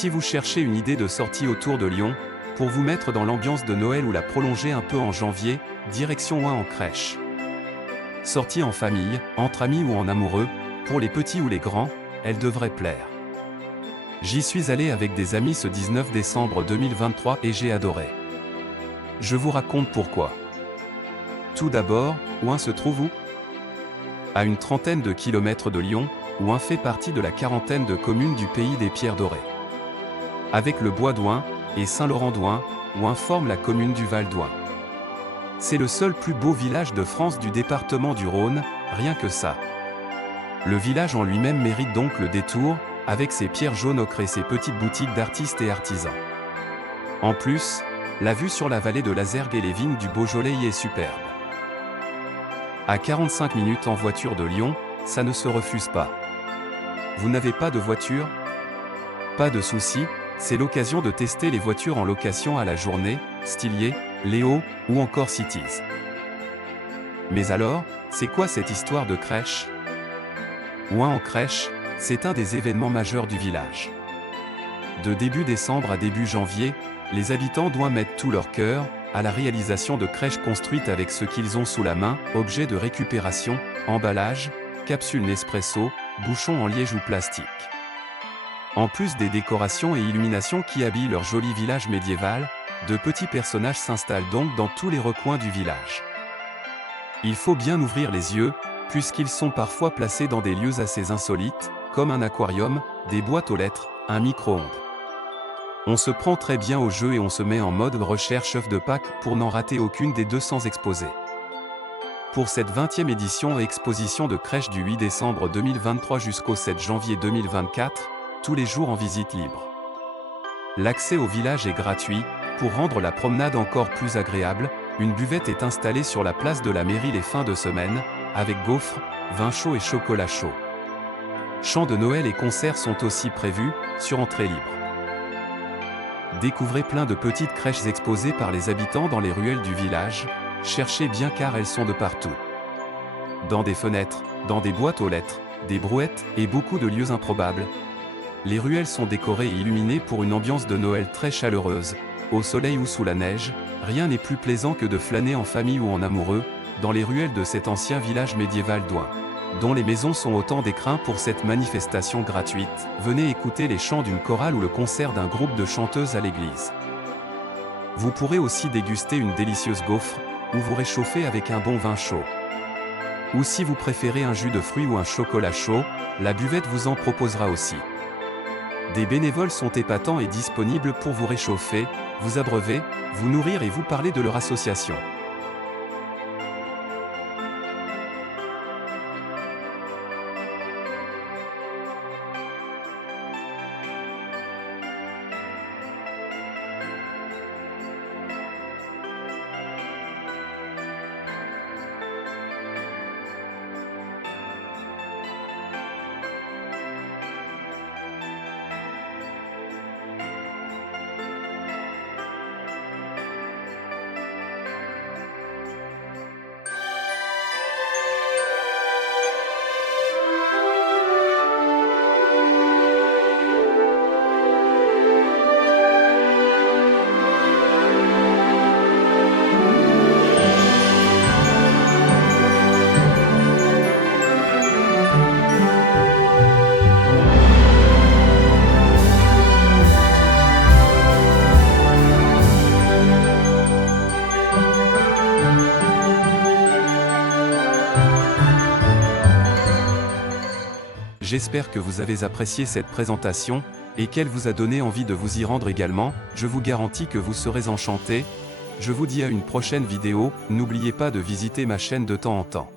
Si vous cherchez une idée de sortie autour de Lyon, pour vous mettre dans l'ambiance de Noël ou la prolonger un peu en janvier, direction Oing en crèche. Sortie en famille, entre amis ou en amoureux, pour les petits ou les grands, elle devrait plaire. J'y suis allé avec des amis ce 19 décembre 2023 et j'ai adoré. Je vous raconte pourquoi. Tout d'abord, Oing se trouve où? À une trentaine de kilomètres de Lyon, Oing fait partie de la quarantaine de communes du pays des Pierres Dorées. Avec le bois d'Oing et Saint-Laurent-d'Oing, Oing forme la commune du Val d'Oing. C'est le seul plus beau village de France du département du Rhône, rien que ça. Le village en lui-même mérite donc le détour, avec ses pierres jaunes ocre et ses petites boutiques d'artistes et artisans. En plus, la vue sur la vallée de la Zergue et les vignes du Beaujolais y est superbe. À 45 minutes en voiture de Lyon, ça ne se refuse pas. Vous n'avez pas de voiture? Pas de souci, c'est l'occasion de tester les voitures en location à la journée, Stylier, Léo, ou encore Cities. Mais alors, c'est quoi cette histoire de crèche? Oing en crèche, c'est un des événements majeurs du village. De début décembre à début janvier, les habitants d'Oing mettent tout leur cœur à la réalisation de crèches construites avec ce qu'ils ont sous la main, objets de récupération, emballage, capsules Nespresso, bouchons en liège ou plastique. En plus des décorations et illuminations qui habillent leur joli village médiéval, de petits personnages s'installent donc dans tous les recoins du village. Il faut bien ouvrir les yeux, puisqu'ils sont parfois placés dans des lieux assez insolites, comme un aquarium, des boîtes aux lettres, un micro-ondes. On se prend très bien au jeu et on se met en mode recherche œuf de Pâques pour n'en rater aucune des 200 exposés. Pour cette 20e édition et exposition de crèche du 8 décembre 2023 jusqu'au 7 janvier 2024, tous les jours en visite libre. L'accès au village est gratuit. Pour rendre la promenade encore plus agréable, une buvette est installée sur la place de la mairie les fins de semaine, avec gaufres, vin chaud et chocolat chaud. Chants de Noël et concerts sont aussi prévus, sur entrée libre. Découvrez plein de petites crèches exposées par les habitants dans les ruelles du village, cherchez bien car elles sont de partout. Dans des fenêtres, dans des boîtes aux lettres, des brouettes et beaucoup de lieux improbables. Les ruelles sont décorées et illuminées pour une ambiance de Noël très chaleureuse. Au soleil ou sous la neige, rien n'est plus plaisant que de flâner en famille ou en amoureux, dans les ruelles de cet ancien village médiéval d'Oing, dont les maisons sont autant d'écrins pour cette manifestation gratuite. Venez écouter les chants d'une chorale ou le concert d'un groupe de chanteuses à l'église. Vous pourrez aussi déguster une délicieuse gaufre, ou vous réchauffer avec un bon vin chaud. Ou si vous préférez un jus de fruits ou un chocolat chaud, la buvette vous en proposera aussi. Des bénévoles sont épatants et disponibles pour vous réchauffer, vous abreuver, vous nourrir et vous parler de leur association. J'espère que vous avez apprécié cette présentation, et qu'elle vous a donné envie de vous y rendre également. Je vous garantis que vous serez enchantés. Je vous dis à une prochaine vidéo, n'oubliez pas de visiter ma chaîne de temps en temps.